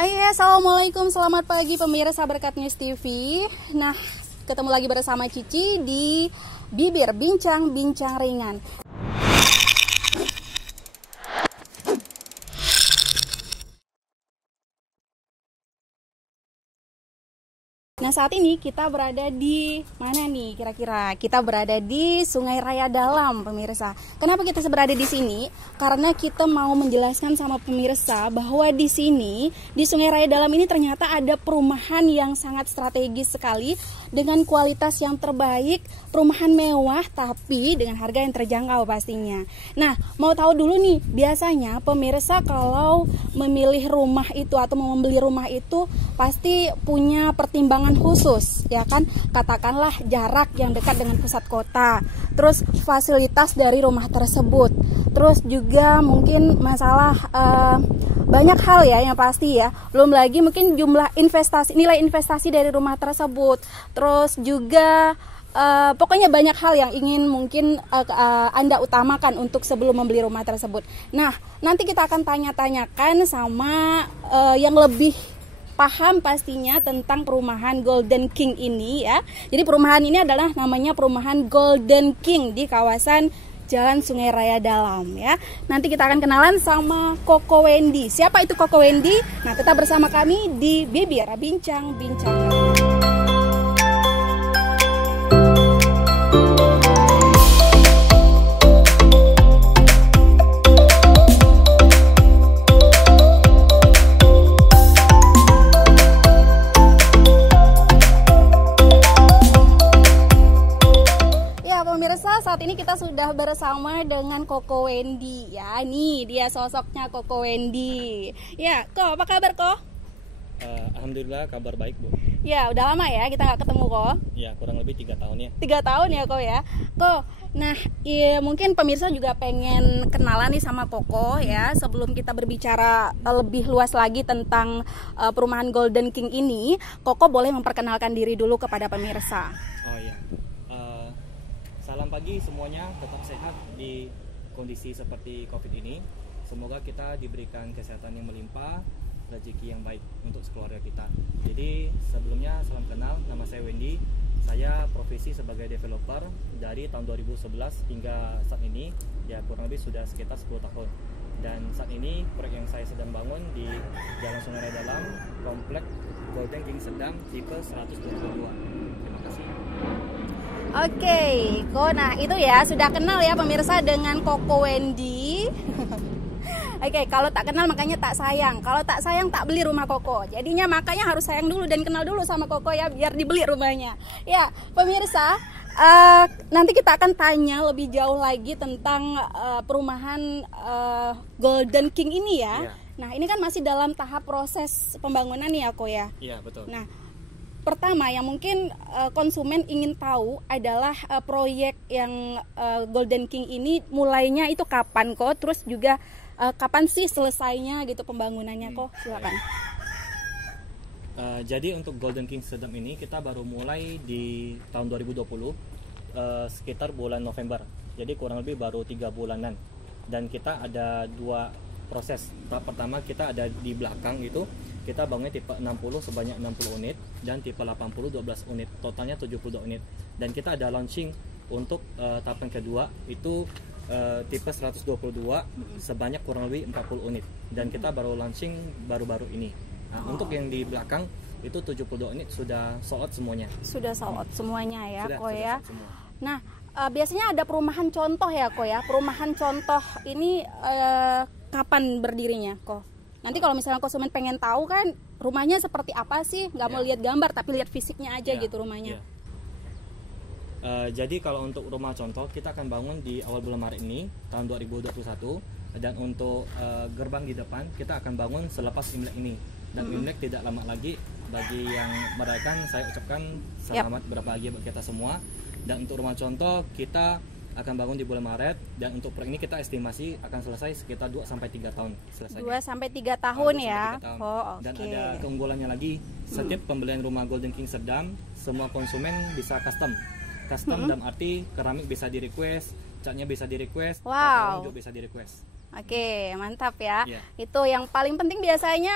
Assalamualaikum, selamat pagi pemirsa Berkat News TV. Nah, ketemu lagi bersama Cici di Bibir Bincang-Bincang Ringan. Nah, saat ini kita berada di mana nih kira-kira? Kita berada di Sungai Raya Dalam, pemirsa. Kenapa kita berada di sini? Karena kita mau menjelaskan sama pemirsa bahwa di sini, di Sungai Raya Dalam ini ternyata ada perumahan yang sangat strategis sekali dengan kualitas yang terbaik, perumahan mewah tapi dengan harga yang terjangkau pastinya. Nah, mau tahu dulu nih, biasanya pemirsa kalau memilih rumah itu atau mau membeli rumah itu pasti punya pertimbangan khusus, ya kan? Katakanlah jarak yang dekat dengan pusat kota, terus fasilitas dari rumah tersebut, terus juga mungkin masalah banyak hal ya yang pasti ya. Belum lagi mungkin jumlah investasi, nilai investasi dari rumah tersebut, terus juga pokoknya banyak hal yang ingin mungkin Anda utamakan untuk sebelum membeli rumah tersebut. Nah, nanti kita akan tanya-tanyakan sama yang lebih paham pastinya tentang perumahan Golden King ini ya. Jadi perumahan ini adalah namanya perumahan Golden King di kawasan Jalan Sungai Raya Dalam ya. Nanti kita akan kenalan sama Koko Wendy. Siapa itu Koko Wendy? Nah, tetap bersama kami di Bibir Bincang-Bincang. Saat ini kita sudah bersama dengan Koko Wendy ya. Nih dia sosoknya Koko Wendy. Ya, Ko, apa kabar Ko? Alhamdulillah kabar baik Bu. Ya, udah lama ya kita nggak ketemu Ko. Ya, kurang lebih 3 tahun ya. 3 tahun ya Ko ya. Ko, nah ya, mungkin pemirsa juga pengen kenalan nih sama Koko ya. Sebelum kita berbicara lebih luas lagi tentang perumahan Golden King ini, Koko boleh memperkenalkan diri dulu kepada pemirsa. Oh iya. Salam pagi semuanya, tetap sehat di kondisi seperti COVID ini. Semoga kita diberikan kesehatan yang melimpah, rezeki yang baik untuk keluarga kita. Jadi sebelumnya salam kenal, nama saya Wendy. Saya profesi sebagai developer dari tahun 2011 hingga saat ini, ya kurang lebih sudah sekitar 10 tahun. Dan saat ini proyek yang saya sedang bangun di Jalan Sungai Raya Dalam, komplek Golden King Sedang tipe 122. Terima kasih. Oke, Ko, nah itu ya sudah kenal ya pemirsa dengan Koko Wendy. Oke, kalau tak kenal makanya tak sayang. Kalau tak sayang tak beli rumah Koko. Jadinya makanya harus sayang dulu dan kenal dulu sama Koko ya biar dibeli rumahnya. Ya, pemirsa, nanti kita akan tanya lebih jauh lagi tentang perumahan Golden King ini ya. Nah, ini kan masih dalam tahap proses pembangunan nih ya, Ko ya. Iya, betul. Nah, pertama yang mungkin konsumen ingin tahu adalah proyek yang Golden King ini mulainya itu kapan Ko? Terus juga kapan sih selesainya gitu pembangunannya Ko? Silakan. Jadi untuk Golden King Sedang ini kita baru mulai di tahun 2020 sekitar bulan November. Jadi kurang lebih baru 3 bulanan. Dan kita ada 2 proses. Tahap pertama kita ada di belakang itu, kita bangunnya tipe 60 sebanyak 60 unit dan tipe 80 12 unit, totalnya 72 unit. Dan kita ada launching untuk tahapan kedua itu tipe 122 sebanyak kurang lebih 40 unit. Dan kita baru launching baru-baru ini. Nah, untuk yang di belakang itu 72 unit sudah sold out semuanya. Sudah sold out semuanya ya, Ko ya. Nah, biasanya ada perumahan contoh ya, Ko ya. Perumahan contoh ini kapan berdirinya, Ko? Nanti kalau misalnya konsumen pengen tahu kan rumahnya seperti apa sih, nggak mau lihat gambar tapi lihat fisiknya aja gitu rumahnya. Jadi kalau untuk rumah contoh kita akan bangun di awal bulan Maret ini tahun 2021, dan untuk gerbang di depan kita akan bangun selepas Imlek ini. Dan Imlek tidak lama lagi, bagi yang merayakan saya ucapkan selamat berbahagia bagi kita semua. Dan untuk rumah contoh kita akan bangun di bulan Maret, dan untuk proyek ini kita estimasi akan selesai sekitar 2-3 tahun selesai. 2-3 tahun ya. 2-3 tahun. Oh, oke. Dan ada keunggulannya lagi, setiap pembelian rumah Golden King Sedang semua konsumen bisa custom dalam arti keramik bisa di request, catnya bisa di request, wow, juga bisa di request. Oke, mantap ya. Iya. Itu yang paling penting biasanya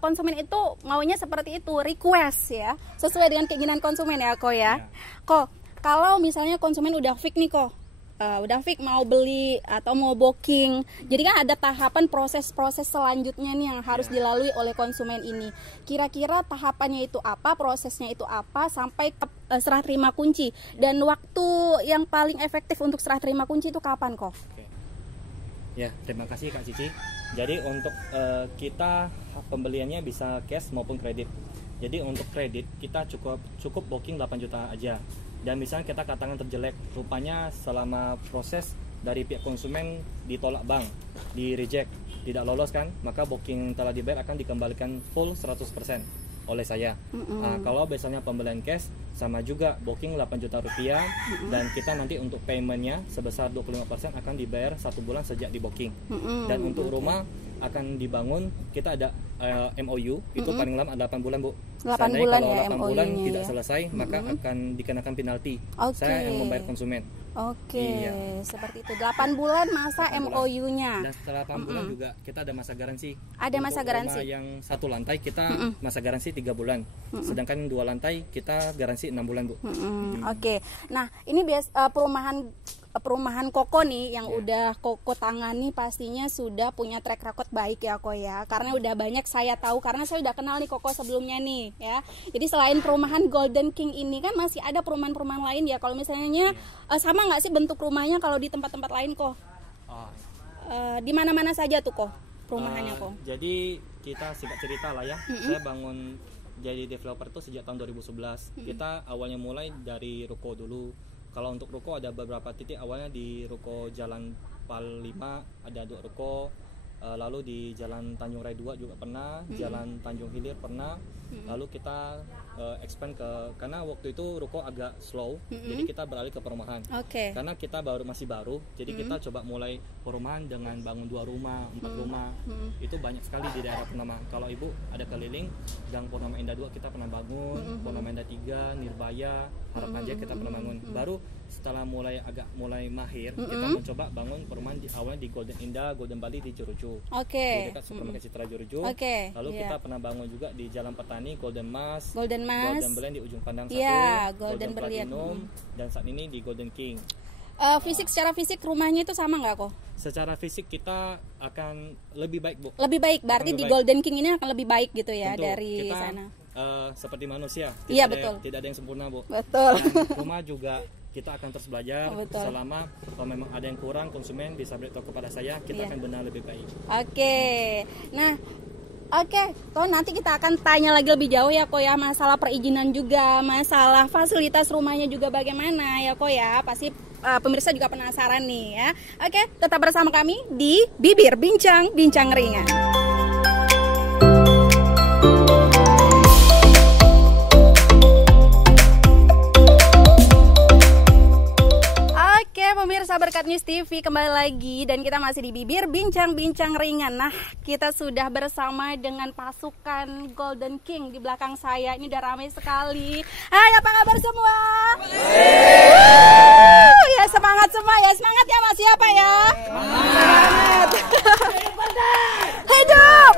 konsumen itu maunya seperti itu, request ya, sesuai dengan keinginan konsumen ya, Ko ya. Iya. Ko, kalau misalnya konsumen udah fix nih, Ko, udah fix mau beli atau mau booking, jadi kan ada tahapan proses-proses selanjutnya nih yang harus dilalui oleh konsumen ini. Kira-kira tahapannya itu apa, prosesnya itu apa sampai ke serah terima kunci, dan waktu yang paling efektif untuk serah terima kunci itu kapan, Ko? Oke. Ya, terima kasih Kak Cici. Jadi untuk kita pembeliannya bisa cash maupun kredit. Jadi untuk kredit kita cukup booking 8 juta aja. Dan misalnya kita katakan terjelek, rupanya selama proses dari pihak konsumen ditolak bank, di reject, tidak lolos kan, maka booking telah dibayar akan dikembalikan full 100% oleh saya. Nah, kalau biasanya pembelian cash sama juga booking 8 juta rupiah, dan kita nanti untuk paymentnya sebesar 25% akan dibayar 1 bulan sejak di booking. Dan untuk rumah akan dibangun, kita ada MOU itu paling lama 8 bulan, Bu. 8 Seandainya bulan kalau ya 8 bulan MOU-nya tidak ya. selesai, maka akan dikenakan penalti. Oke. Saya yang membayar konsumen. Oke, Iya. seperti itu. 8 bulan masa 8 bulan. MOU-nya. Dan setelah 8 bulan juga kita ada masa garansi. Ada masa Untuk garansi. rumah yang 1 lantai kita masa garansi 3 bulan. Sedangkan 2 lantai kita garansi 6 bulan, Bu. Oke. Nah, ini perumahan Koko nih yang udah Koko tangani pastinya sudah punya track record baik ya, Ko ya. Karena udah banyak saya tahu, karena saya udah kenal nih Koko sebelumnya nih ya. Jadi selain perumahan Golden King ini kan masih ada perumahan-perumahan lain ya. Kalau misalnya sama nggak sih bentuk rumahnya kalau di tempat-tempat lain, Ko? Oh. Di mana-mana saja tuh, Ko, perumahannya, Ko? Jadi kita singkat cerita lah ya. Saya bangun jadi developer itu sejak tahun 2011. Kita awalnya mulai dari ruko dulu. Kalau untuk ruko ada beberapa titik, awalnya di ruko Jalan Pal 5 ada 2 ruko, lalu di Jalan Tanjung Rai 2 juga pernah, Jalan Tanjung Hilir pernah. Lalu kita expand karena waktu itu ruko agak slow, jadi kita beralih ke perumahan. Oke. Karena kita masih baru, jadi kita coba mulai perumahan dengan bangun 2 rumah, 4 rumah. Itu banyak sekali di daerah Purnama. Kalau Ibu ada keliling, Gang Purnama Indah 2 kita pernah bangun, Purnama Indah 3, Nirbaya, Harapan Jaya kita pernah bangun. Baru setelah mulai mahir, kita mencoba bangun perumahan awalnya di Golden Indah, Golden Bali di Juruju. Oke. Di dekat supermarket Citra Juruju. Oke, Lalu iya. kita pernah bangun juga di Jalan Petani, Golden Mas, Golden Mas. Golden Blend di ujung pandang 1, Iya, Golden Brilliant. Platinum, dan saat ini di Golden King. Secara fisik rumahnya itu sama nggak, Ko? Secara fisik kita akan lebih baik, Bu. Lebih baik, berarti Lebih di baik. Golden King ini akan lebih baik gitu ya. Tentu, Dari kita, sana. Seperti manusia, Iya, tidak betul. tidak ada yang sempurna, Bu. Betul. Dan rumah juga kita akan terus belajar. Betul. Selama kalau memang ada yang kurang, konsumen bisa beritahu kepada saya, kita Iya. akan benar lebih baik. Oke. Nah, oke, Ko, nanti kita akan tanya lagi lebih jauh ya, Ko ya, masalah perizinan juga, masalah fasilitas rumahnya juga bagaimana ya, Ko ya. Pasti pemirsa juga penasaran nih ya. Oke, tetap bersama kami di Bibir Bincang Ringan. Oke, pemirsa Berkat News TV kembali lagi, dan kita masih di Bibir Bincang Ringan. Nah, kita sudah bersama dengan pasukan Golden King di belakang saya. Ini udah ramai sekali. Hai, apa kabar semua? Ya, semangat semua ya. Semangat ya, Mas, siapa ya? Semangat. Hidup.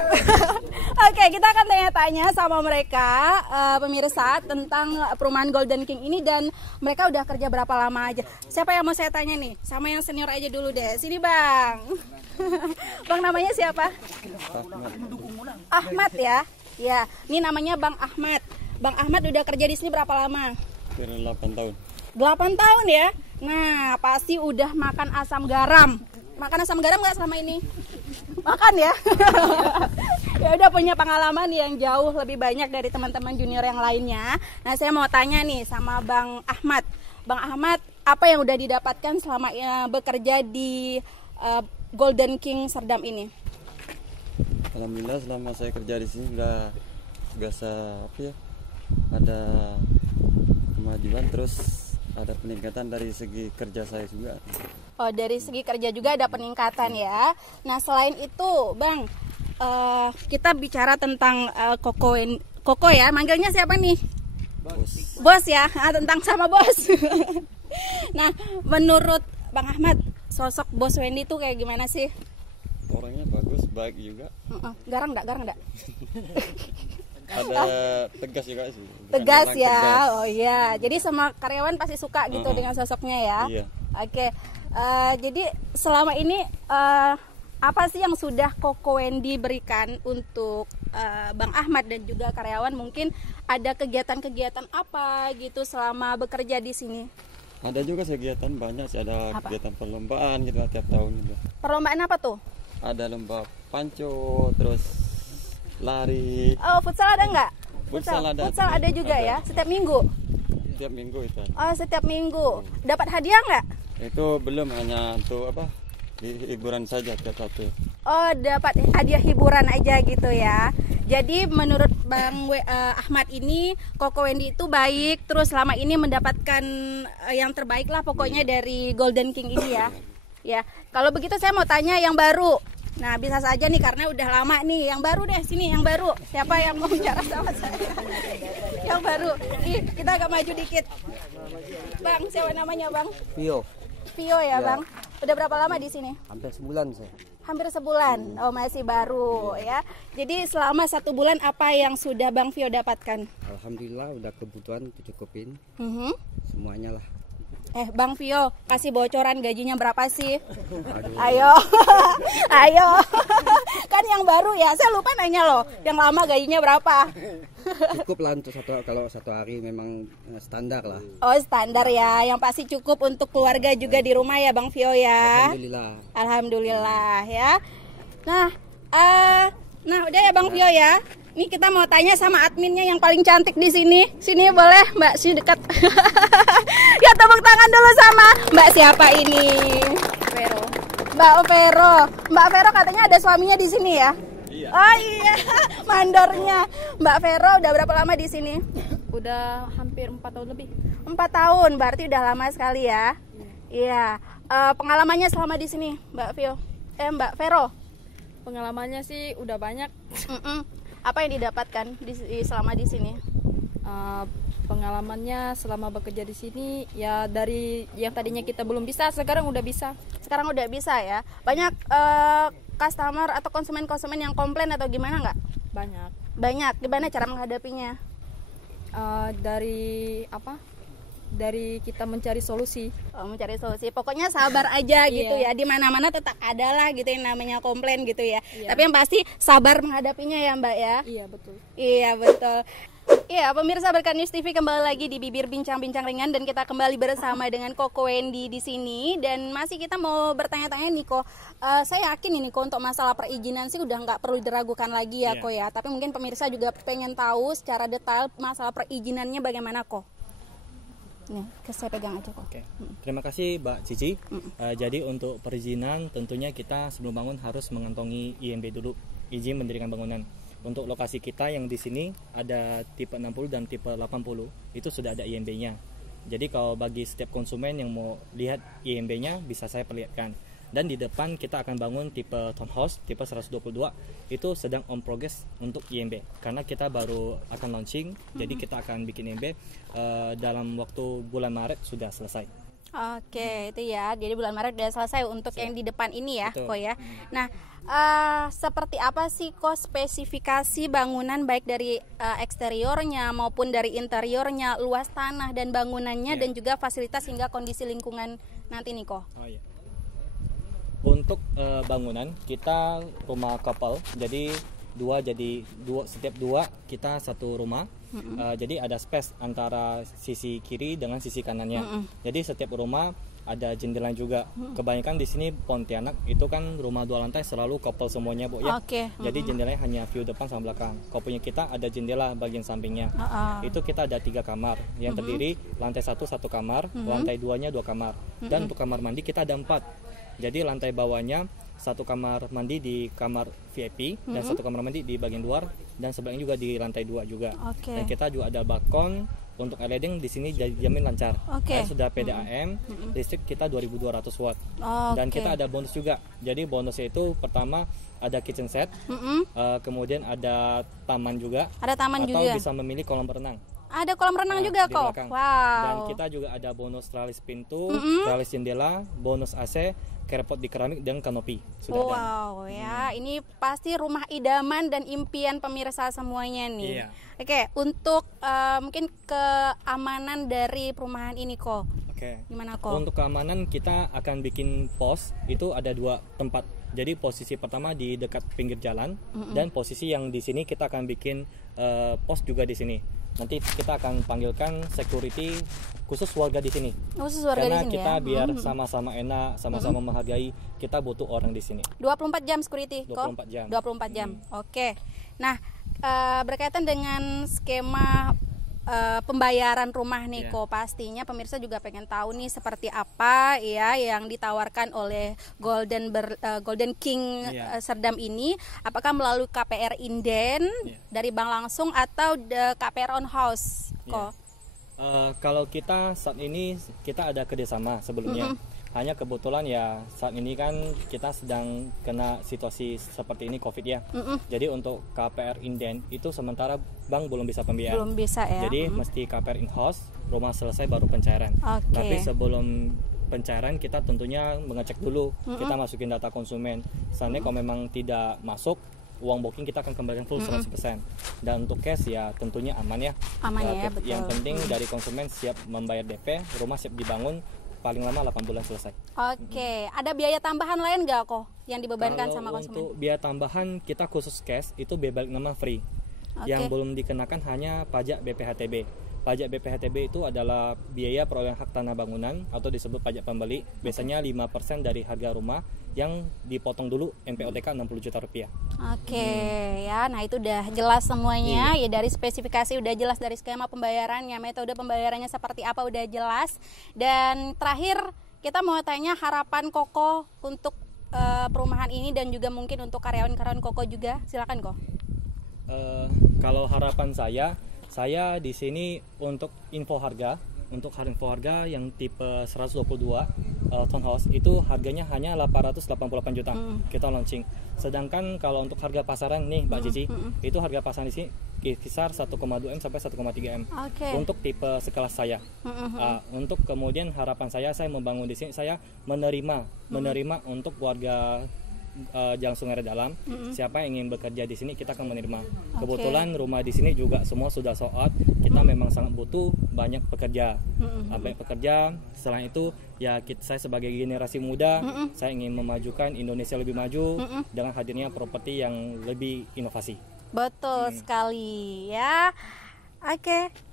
Oke, kita akan tanya-tanya sama mereka, pemirsa, tentang perumahan Golden King ini, dan mereka udah kerja berapa lama aja. Siapa yang mau saya tanya nih? Sama yang senior aja dulu deh. Sini, Bang. Bang, namanya siapa? Ahmad ya? Ya, ini namanya Bang Ahmad. Bang Ahmad udah kerja di sini berapa lama? 8 tahun. 8 tahun ya? Nah, pasti udah makan asam garam. Makan asam garam nggak selama ini? Makan ya? Ya udah punya pengalaman yang jauh lebih banyak dari teman-teman junior yang lainnya. Nah, saya mau tanya nih sama Bang Ahmad. Bang Ahmad, apa yang udah didapatkan selama bekerja di Golden King Serdam ini? Alhamdulillah selama saya kerja di sini udah biasa ada kemajuan, terus ada peningkatan dari segi kerja saya juga. Oh, dari segi kerja juga ada peningkatan ya. Nah, selain itu, Bang, kita bicara tentang Koko ya. Manggilnya siapa nih? Bos ya. Tentang sama bos. Nah, menurut Bang Ahmad, sosok Bos Wendy itu kayak gimana sih? Orangnya bagus, baik juga. Garang enggak? Ada tegas juga sih. Bukan Tegas orang ya. tegas. Oh iya. Jadi semua karyawan pasti suka gitu dengan sosoknya ya. Iya. Oke. Jadi selama ini apa sih yang sudah Koko Wendy berikan untuk Bang Ahmad dan juga karyawan? Mungkin ada kegiatan-kegiatan apa gitu selama bekerja di sini? Ada juga kegiatan banyak sih, ada Apa? kegiatan perlombaan gitu tiap tahun gitu. Perlombaan apa tuh? Ada lomba panco, terus lari. Oh, futsal ada nggak? Futsal ada. Futsal ada juga Ada. ya, setiap minggu. Tiap minggu itu. Oh, setiap minggu. Dapat hadiah nggak? Itu belum, hanya untuk apa? Hiburan saja tiap satu. Oh, dapat hadiah hiburan aja gitu ya. Jadi menurut Ahmad ini, Koko Wendy itu baik, terus selama ini mendapatkan yang terbaik lah pokoknya dari Golden King ini ya. Ya, kalau begitu saya mau tanya yang baru. Nah, bisa saja nih karena udah lama nih. Yang baru deh, sini yang baru. Siapa yang mau bicara sama saya? Yang baru. Ih, kita agak maju dikit. Bang, siapa namanya, Bang? Pio, Pio ya, Bang. Udah berapa lama di sini? hampir sebulan saya. Hampir sebulan. Oh, masih baru ya. Jadi selama 1 bulan apa yang sudah Bang Pio dapatkan? Alhamdulillah udah kebutuhan tercukupin Mhm. semuanya lah. Bang Pio, kasih bocoran gajinya berapa sih? Aduh, Ayo, ayo. Kan yang baru ya, saya lupa nanya loh. Yang lama gajinya berapa? cukup lah untuk kalau satu hari memang standar lah. Oh, standar ya. Yang pasti cukup untuk keluarga juga di rumah ya, Bang Pio ya. Alhamdulillah. Alhamdulillah ya. Nah, udah ya Bang Pio ya. Nih kita mau tanya sama adminnya yang paling cantik di sini. Sini boleh, Mbak, sini dekat. Ya tepuk tangan dulu sama Mbak siapa ini? Vero. Mbak Vero. Mbak Vero katanya ada suaminya di sini ya? Iya. Oh iya, mandornya. Mbak Vero udah berapa lama di sini? Udah hampir 4 tahun lebih. 4 tahun, berarti udah lama sekali ya. Iya. Pengalamannya selama di sini, Mbak Mbak Vero. Pengalamannya sih udah banyak. Apa yang didapatkan selama di sini? Pengalamannya selama bekerja di sini ya dari yang tadinya kita belum bisa sekarang udah bisa. Sekarang udah bisa ya. Banyak customer atau konsumen-konsumen yang komplain atau gimana nggak? Banyak. Banyak. Gimana cara menghadapinya? Dari kita mencari solusi. Oh, mencari solusi. Pokoknya sabar aja gitu Iya. ya. Di mana-mana tetap ada lah gitu yang namanya komplain gitu ya. Iya. Tapi yang pasti sabar menghadapinya ya, Mbak ya. Iya betul. Iya, betul. Iya, pemirsa Berkat News TV kembali lagi di Bibir Bincang-Bincang Ringan dan kita kembali bersama dengan Koko Wendy di sini dan masih kita mau bertanya-tanya nih Ko. Saya yakin ini Ko untuk masalah perizinan sih udah nggak perlu diragukan lagi ya Iya. Ko ya. Tapi mungkin pemirsa juga pengen tahu secara detail masalah perizinannya bagaimana Ko. Nih, saya pegang aja Ko. Oke. Terima kasih Mbak Cici. Jadi untuk perizinan tentunya kita sebelum bangun harus mengantongi IMB dulu, izin mendirikan bangunan. Untuk lokasi kita yang di sini ada tipe 60 dan tipe 80 itu sudah ada IMB-nya. Jadi kalau bagi setiap konsumen yang mau lihat IMB-nya bisa saya perlihatkan. Dan di depan kita akan bangun tipe townhouse tipe 122 itu sedang on progress untuk IMB karena kita baru akan launching. Jadi kita akan bikin IMB dalam waktu bulan Maret sudah selesai. Oke, itu ya. Jadi bulan Maret udah selesai untuk yang di depan ini ya, Betul. Ko ya. Nah, seperti apa sih Ko spesifikasi bangunan baik dari eksteriornya maupun dari interiornya, luas tanah dan bangunannya Iya. dan juga fasilitas hingga kondisi lingkungan nanti nih Ko. Oh iya. Untuk bangunan kita rumah couple, jadi setiap dua kita satu rumah. Jadi ada space antara sisi kiri dengan sisi kanannya. Jadi setiap rumah ada jendela juga. Kebanyakan di sini Pontianak itu kan rumah 2 lantai selalu couple semuanya Bu ya. Oke. Jadi jendelanya hanya view depan sama belakang. Kalau punya kita ada jendela bagian sampingnya. Itu kita ada 3 kamar yang terdiri lantai 1 kamar, lantai 2-nya 2 kamar. Dan untuk kamar mandi kita ada 4. Jadi lantai bawahnya 1 kamar mandi di kamar VIP dan 1 kamar mandi di bagian luar dan sebelahnya juga di lantai 2 juga. Oke. Dan kita juga ada balkon untuk air ledeng di sini jamin lancar. Oke. Karena sudah PDAM, listrik kita 2200 watt. Dan Oke. kita ada bonus juga. Jadi bonusnya itu pertama ada kitchen set, kemudian ada taman juga. Ada taman atau juga. bisa memilih kolam renang. Ada kolam renang Nah, juga di Ko. belakang. Wow. Dan kita juga ada bonus tralis pintu, tralis jendela, bonus AC, carport di keramik dan kanopi sudah ada. Wow ya, ini pasti rumah idaman dan impian pemirsa semuanya nih. Iya. Oke, untuk mungkin keamanan dari perumahan ini kok, Oke. gimana kok? Untuk keamanan kita akan bikin pos, itu ada 2 tempat. Jadi posisi pertama di dekat pinggir jalan dan posisi yang di sini kita akan bikin pos juga di sini. Nanti kita akan panggilkan security khusus warga di sini. Khusus warga Karena di sini kita ya. biar sama-sama enak, sama-sama menghargai, kita butuh orang di sini. 24 jam security kok? 24 jam. 24 jam. Oke. Nah, berkaitan dengan skema pembayaran rumah nih Iya. kok, pastinya pemirsa juga pengen tahu nih seperti apa ya yang ditawarkan oleh Golden King Iya. Serdam ini, apakah melalui KPR Inden Iya. dari bank langsung atau KPR on house kok? Kalau kita saat ini kita ada kerjasama sebelumnya. Hanya kebetulan ya saat ini kan kita sedang kena situasi seperti ini COVID ya. Jadi untuk KPR Inden itu sementara bank belum bisa pembiayaan. Belum bisa ya. Jadi mesti KPR in-house, rumah selesai baru pencairan. Oke. Tapi sebelum pencairan kita tentunya mengecek dulu, kita masukin data konsumen. Seandainya kalau memang tidak masuk, uang booking kita akan kembalikan full 100%. Dan untuk cash ya tentunya aman ya. Aman ya, betul. Yang penting dari konsumen siap membayar DP, rumah siap dibangun, paling lama 8 bulan selesai. Oke, ada biaya tambahan lain nggak kok yang dibebankan Kalau sama konsumen? untuk biaya tambahan kita khusus cash itu biaya balik nama free. Oke. Yang belum dikenakan hanya pajak BPHTB. Pajak BPHTB itu adalah biaya perolehan hak tanah bangunan atau disebut pajak pembeli. Biasanya 5% dari harga rumah yang dipotong dulu MPOTK 60 juta rupiah. Oke, ya, nah itu udah jelas semuanya. Iya. Ya dari spesifikasi udah jelas, dari skema pembayarannya, metode pembayarannya seperti apa udah jelas. Dan terakhir kita mau tanya harapan Koko untuk perumahan ini dan juga mungkin untuk karyawan-karyawan Koko juga. Silakan Kok. Kalau harapan saya di sini untuk info harga yang tipe 122 townhouse itu harganya hanya 888 juta kita launching. Sedangkan kalau untuk harga pasaran nih Mbak Cici, itu harga pasaran di sini kisar 1,2 M sampai 1,3 M. Oke. Untuk tipe sekelas saya. Untuk kemudian harapan saya membangun di sini, saya menerima untuk warga Jalan Sungai Dalam. Siapa yang ingin bekerja di sini kita akan menerima. Kebetulan rumah di sini juga semua sudah sold out. Kita memang sangat butuh banyak pekerja. Banyak pekerja. Selain itu ya saya sebagai generasi muda, saya ingin memajukan Indonesia lebih maju dengan hadirnya properti yang lebih inovasi. Betul sekali ya. Oke.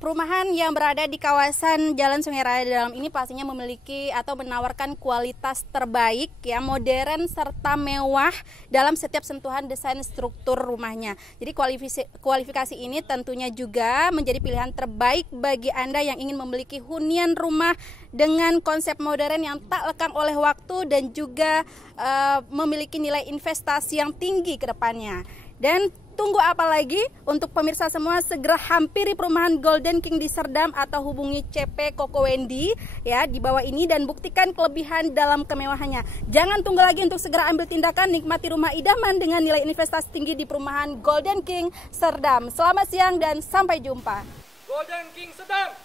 Perumahan yang berada di kawasan Jalan Sungai Raya Dalam ini pastinya memiliki atau menawarkan kualitas terbaik ya, modern serta mewah dalam setiap sentuhan desain struktur rumahnya. Jadi kualifikasi ini tentunya juga menjadi pilihan terbaik bagi Anda yang ingin memiliki hunian rumah dengan konsep modern yang tak lekang oleh waktu dan juga memiliki nilai investasi yang tinggi ke depannya. Dan tunggu apa lagi untuk pemirsa semua, segera hampiri perumahan Golden King di Serdam atau hubungi CP Koko Wendy ya di bawah ini dan buktikan kelebihan dalam kemewahannya. Jangan tunggu lagi untuk segera ambil tindakan, nikmati rumah idaman dengan nilai investasi tinggi di perumahan Golden King Serdam. Selamat siang dan sampai jumpa. Golden King Serdam.